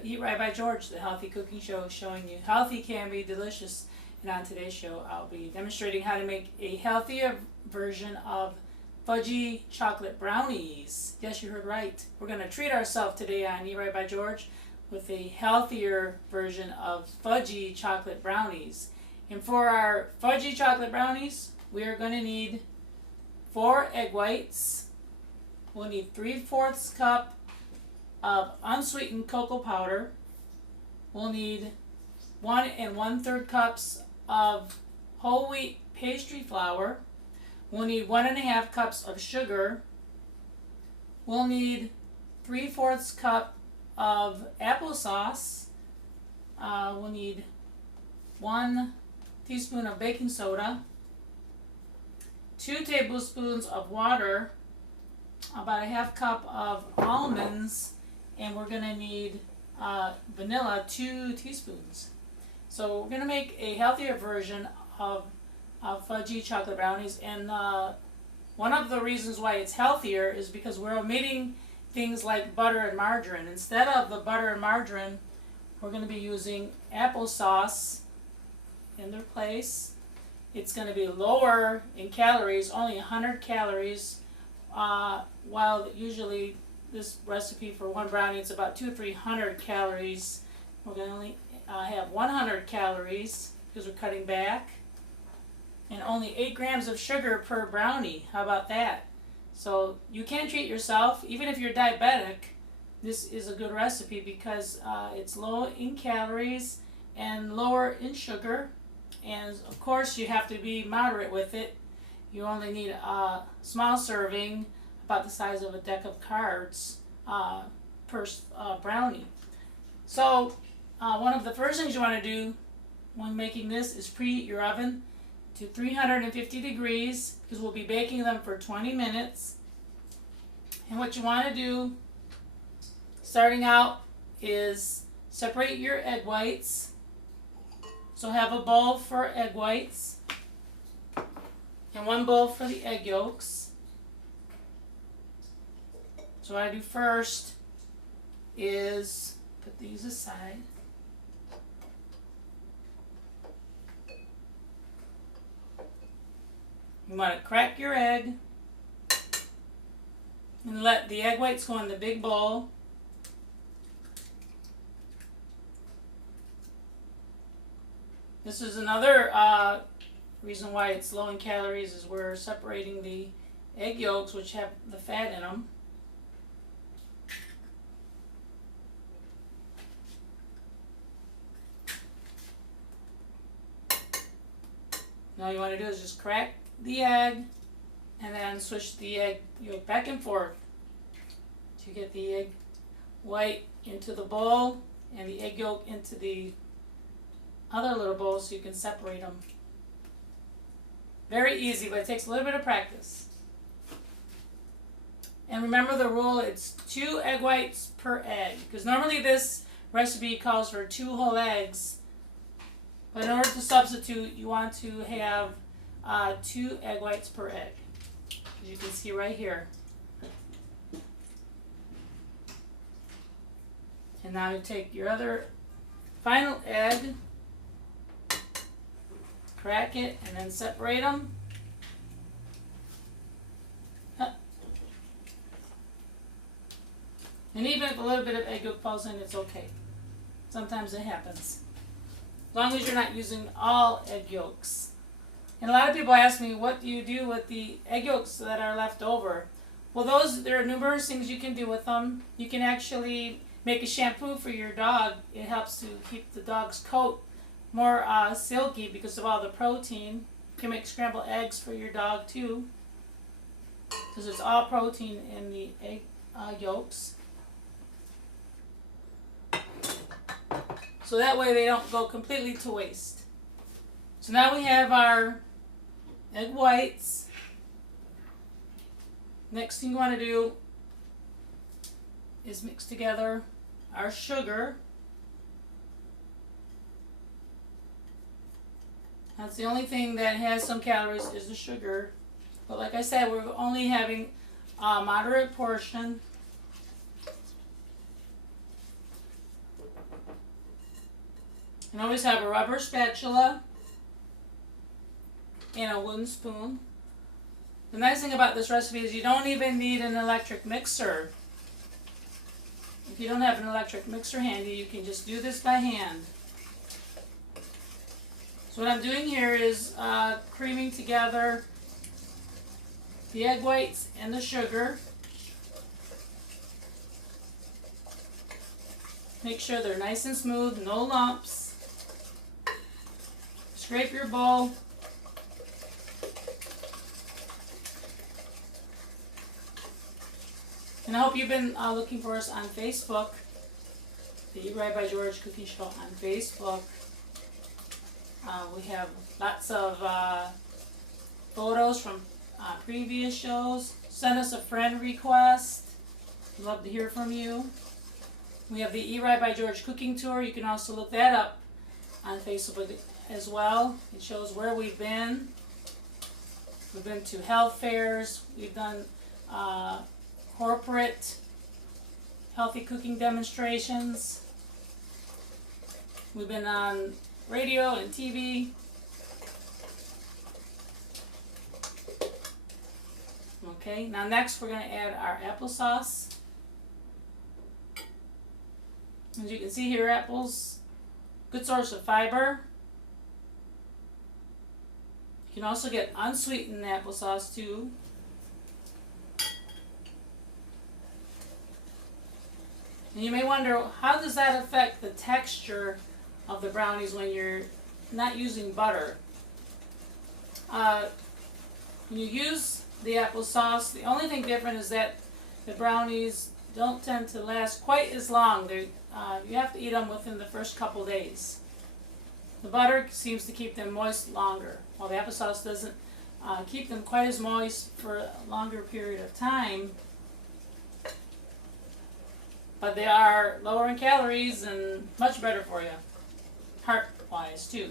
to Eat Right by George, the healthy cooking show showing you healthy can be delicious. And on today's show, I'll be demonstrating how to make a healthier version of Fudgy chocolate brownies. Yes, you heard right. We're going to treat ourselves today on Eat Right by George with a healthier version of Fudgy chocolate brownies. And for our Fudgy chocolate brownies, we are going to need 4 egg whites. We'll need 3/4 cup of unsweetened cocoa powder. We'll need 1 1/3 cups of whole wheat pastry flour. We'll need 1 1/2 cups of sugar. We'll need 3/4 cup of applesauce. We'll need 1 teaspoon of baking soda, 2 tablespoons of water, about 1/2 cup of almonds, and we're going to need vanilla, 2 teaspoons. So we're going to make a healthier version of Fudgy chocolate brownies, and one of the reasons why it's healthier is because we're omitting things like butter and margarine. Instead of the butter and margarine, we're going to be using applesauce in their place. It's going to be lower in calories, only 100 calories, while usually this recipe for one brownie it's about 200 or 300 calories. We're going to only have 100 calories because we're cutting back, and only 8 grams of sugar per brownie. How about that? So you can treat yourself, even if you're diabetic. This is a good recipe because it's low in calories and lower in sugar, and of course you have to be moderate with it. You only need a small serving, about the size of a deck of cards, per brownie. So one of the first things you want to do when making this is preheat your oven to 350 degrees because we'll be baking them for 20 minutes. And what you want to do starting out is separate your egg whites. So have a bowl for egg whites and 1 bowl for the egg yolks. So what I do first is put these aside. You want to crack your egg and let the egg whites go in the big bowl. This is another reason why it's low in calories, is we're separating the egg yolks, which have the fat in them. Now all you want to do is just crack the egg and then switch the egg yolk back and forth to get the egg white into the bowl and the egg yolk into the other little bowl so you can separate them. Very easy, but it takes a little bit of practice. And remember the rule, it's 2 egg whites per egg, because normally this recipe calls for 2 whole eggs, but in order to substitute you want to have 2 egg whites per egg, as you can see right here. And now you take your other final egg, crack it, and then separate them. And even if a little bit of egg yolk falls in, it's okay. Sometimes it happens. As long as you're not using all egg yolks. And a lot of people ask me, what do you do with the egg yolks that are left over? Well, there are numerous things you can do with them. You can actually make a shampoo for your dog. It helps to keep the dog's coat more silky because of all the protein. You can make scrambled eggs for your dog too, because it's all protein in the egg yolks. So that way they don't go completely to waste. So now we have our egg whites. Next thing you want to do is mix together our sugar. That's the only thing that has some calories is the sugar. But like I said, we're only having a moderate portion. And always have a rubber spatula and a wooden spoon. The nice thing about this recipe is you don't even need an electric mixer. If you don't have an electric mixer handy, you can just do this by hand. So what I'm doing here is creaming together the egg whites and the sugar. Make sure they're nice and smooth, no lumps. Scrape your bowl. And I hope you've been looking for us on Facebook, the Eat Right by George Cooking Show on Facebook. We have lots of photos from previous shows. Send us a friend request. We'd love to hear from you. We have the Eat Right by George Cooking Tour. You can also look that up on Facebook as well. It shows where we've been. We've been to health fairs. We've done corporate healthy cooking demonstrations. We've been on radio and TV. Okay, now next we're going to add our applesauce. As you can see here, apples, good source of fiber. You can also get unsweetened applesauce too. And you may wonder, how does that affect the texture of the brownies when you're not using butter? When you use the applesauce, the only thing different is that the brownies don't tend to last quite as long. You have to eat them within the first couple days. The butter seems to keep them moist longer, while the applesauce doesn't keep them quite as moist for a longer period of time. But they are lower in calories and much better for you, heart-wise too.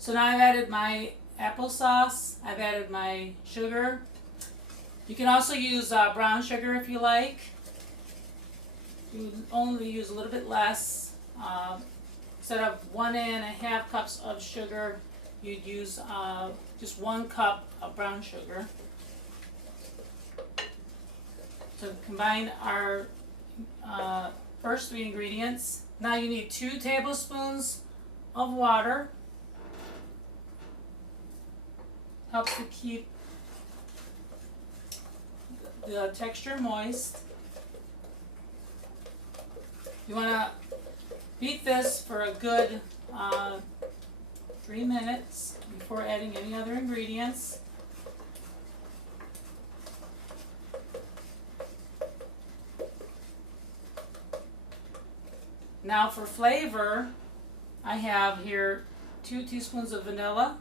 So now I've added my applesauce, I've added my sugar. You can also use brown sugar if you like. You only use a little bit less. Instead of 1.5 cups of sugar, you'd use just 1 cup of brown sugar. To combine our first 3 ingredients. Now you need 2 tablespoons of water. Helps to keep the texture moist. You want to beat this for a good 3 minutes before adding any other ingredients. Now for flavor, I have here 2 teaspoons of vanilla.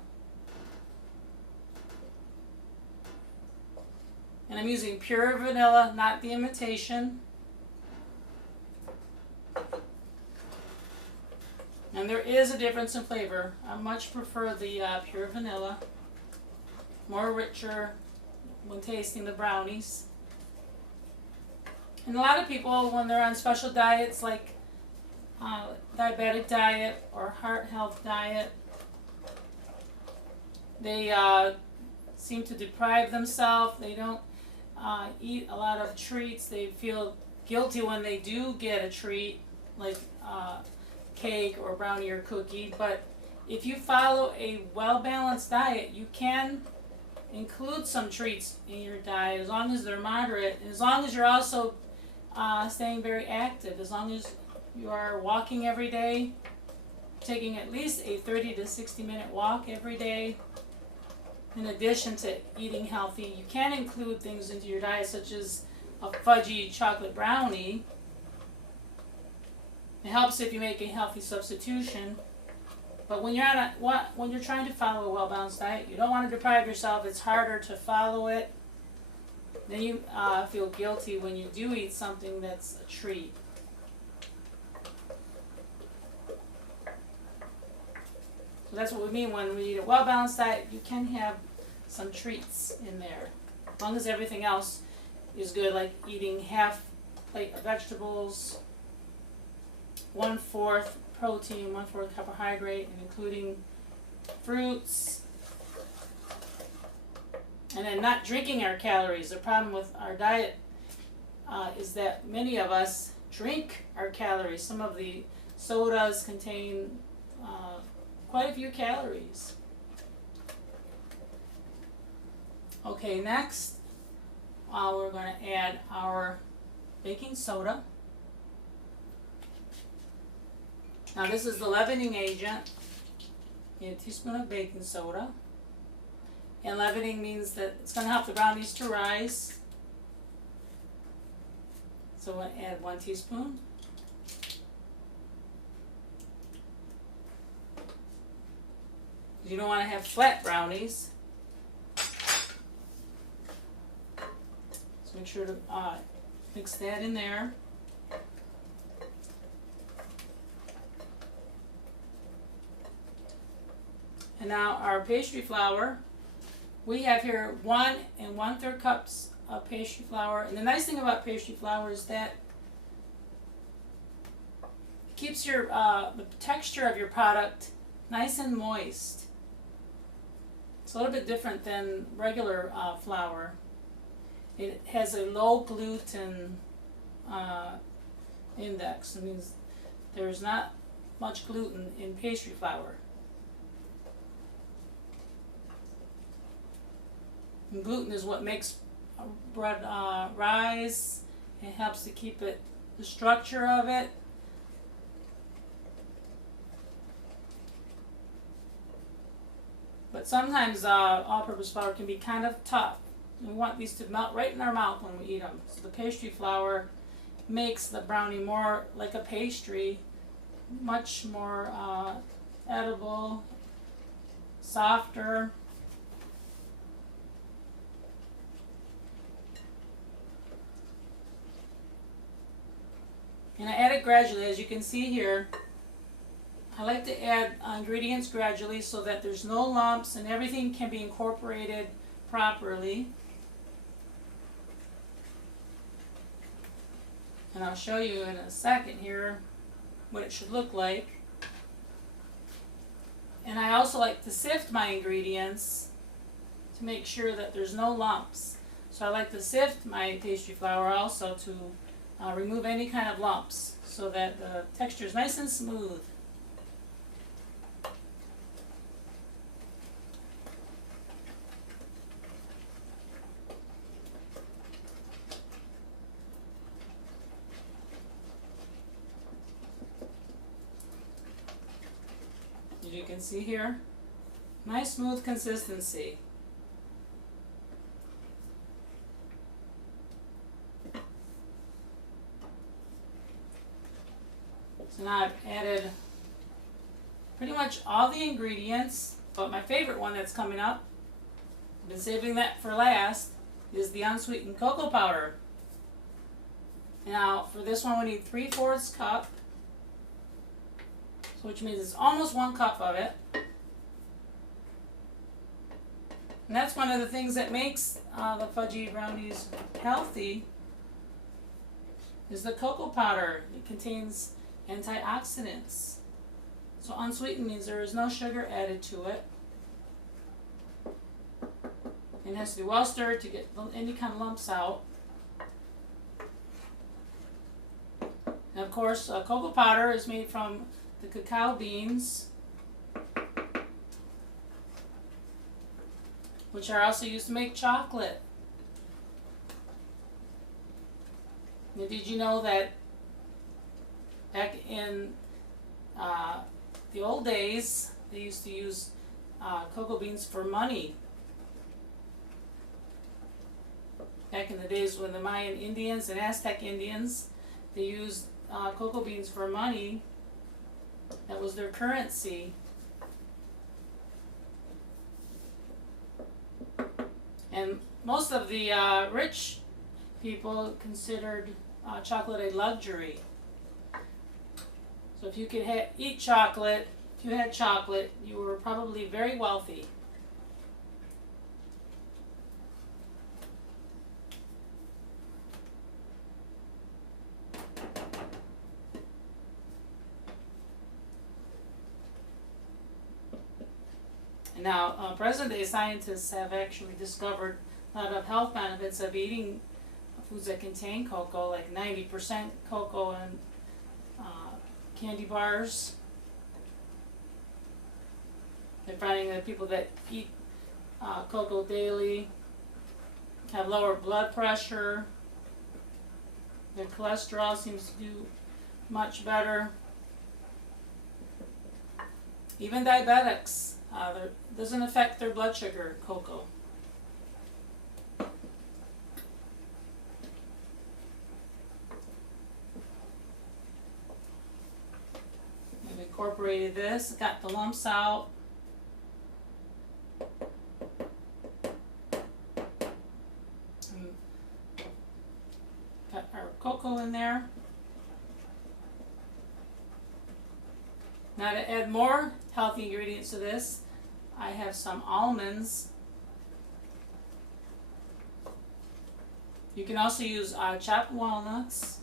And I'm using pure vanilla, not the imitation. And there is a difference in flavor. I much prefer the pure vanilla. More richer when tasting the brownies. And a lot of people, when they're on special diets like diabetic diet or heart health diet, they seem to deprive themselves. They don't eat a lot of treats. They feel guilty when they do get a treat like cake or brownie or cookie. But if you follow a well-balanced diet, you can include some treats in your diet as long as they're moderate, and as long as you're also staying very active, as long as you are walking every day, taking at least a 30 to 60 minute walk every day. In addition to eating healthy, you can include things into your diet such as a fudgy chocolate brownie. It helps if you make a healthy substitution. But when you're trying to follow a well-balanced diet, you don't want to deprive yourself. It's harder to follow it. Then you feel guilty when you do eat something that's a treat. So that's what we mean when we eat a well-balanced diet. You can have some treats in there, as long as everything else is good, like eating half plate of vegetables, 1/4 protein, 1/4 carbohydrate, and including fruits. And then not drinking our calories. The problem with our diet is that many of us drink our calories. Some of the sodas contain quite a few calories. Okay, next we're going to add our baking soda. Now this is the leavening agent. A teaspoon of baking soda. And leavening means that it's going to help the brownies to rise. So we'll add 1 teaspoon. You don't want to have flat brownies. So make sure to mix that in there. And now our pastry flour. We have here 1 1/3 cups of pastry flour. And the nice thing about pastry flour is that it keeps your the texture of your product nice and moist. It's a little bit different than regular flour. It has a low gluten index. It means there's not much gluten in pastry flour. And gluten is what makes bread rise. It helps to keep it, the structure of it. But sometimes all-purpose flour can be kind of tough. We want these to melt right in our mouth when we eat them. So the pastry flour makes the brownie more like a pastry, much more edible, softer. And I add it gradually, as you can see here. I like to add ingredients gradually so that there's no lumps and everything can be incorporated properly. And I'll show you in a second here what it should look like. And I also like to sift my ingredients to make sure that there's no lumps. So I like to sift my pastry flour also to remove any kind of lumps so that the texture is nice and smooth. As you can see here, nice smooth consistency. So now I've added pretty much all the ingredients, but my favorite one that's coming up, I've been saving that for last, is the unsweetened cocoa powder. Now for this one we need 3/4 cup, so which means it's almost 1 cup of it. And that's one of the things that makes the Fudgy brownies healthy, is the cocoa powder. It contains antioxidants. So unsweetened means there is no sugar added to it. It has to be well stirred to get any kind of lumps out. And of course, cocoa powder is made from the cacao beans, which are also used to make chocolate. Now, did you know that back in the old days, they used to use cocoa beans for money? Back in the days when the Mayan Indians and Aztec Indians, they used cocoa beans for money. That was their currency. And most of the rich people considered chocolate a luxury. So if you could eat chocolate, if you had chocolate, you were probably very wealthy. And now, present day scientists have actually discovered a lot of health benefits of eating foods that contain cocoa, like 90% cocoa and candy bars. They're finding that people that eat cocoa daily have lower blood pressure. Their cholesterol seems to do much better. Even diabetics, doesn't affect their blood sugar, cocoa. I've incorporated this, got the lumps out. Got our cocoa in there. Now to add more healthy ingredients to this, I have some almonds. You can also use chopped walnuts.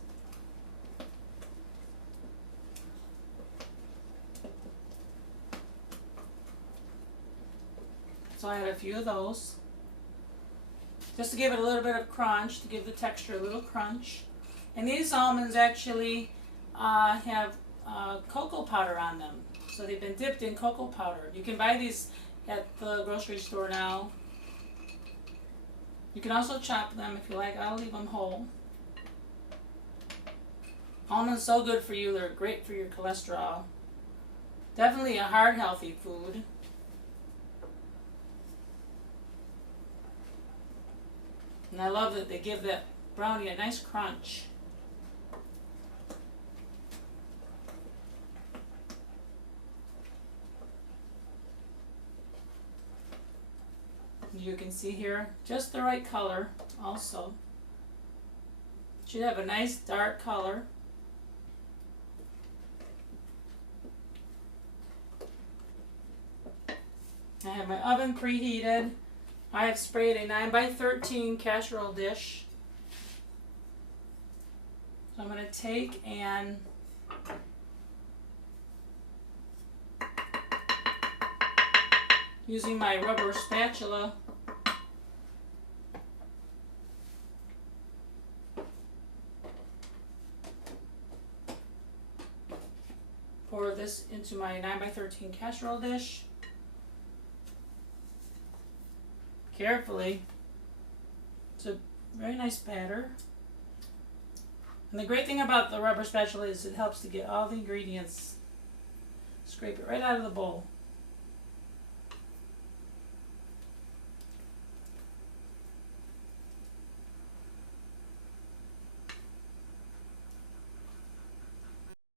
So I had a few of those, just to give it a little bit of crunch, to give the texture a little crunch. And these almonds actually have cocoa powder on them. So they've been dipped in cocoa powder. You can buy these at the grocery store now. You can also chop them if you like. I'll leave them whole. Almonds so good for you. They're great for your cholesterol. Definitely a heart healthy food. And I love that they give that brownie a nice crunch. You can see here, just the right color also. Should have a nice dark color. I have my oven preheated. I have sprayed a 9x13 casserole dish. So I'm going to take and using my rubber spatula, pour this into my 9x13 casserole dish. Carefully. It's a very nice batter. And the great thing about the rubber spatula is it helps to get all the ingredients. Scrape it right out of the bowl.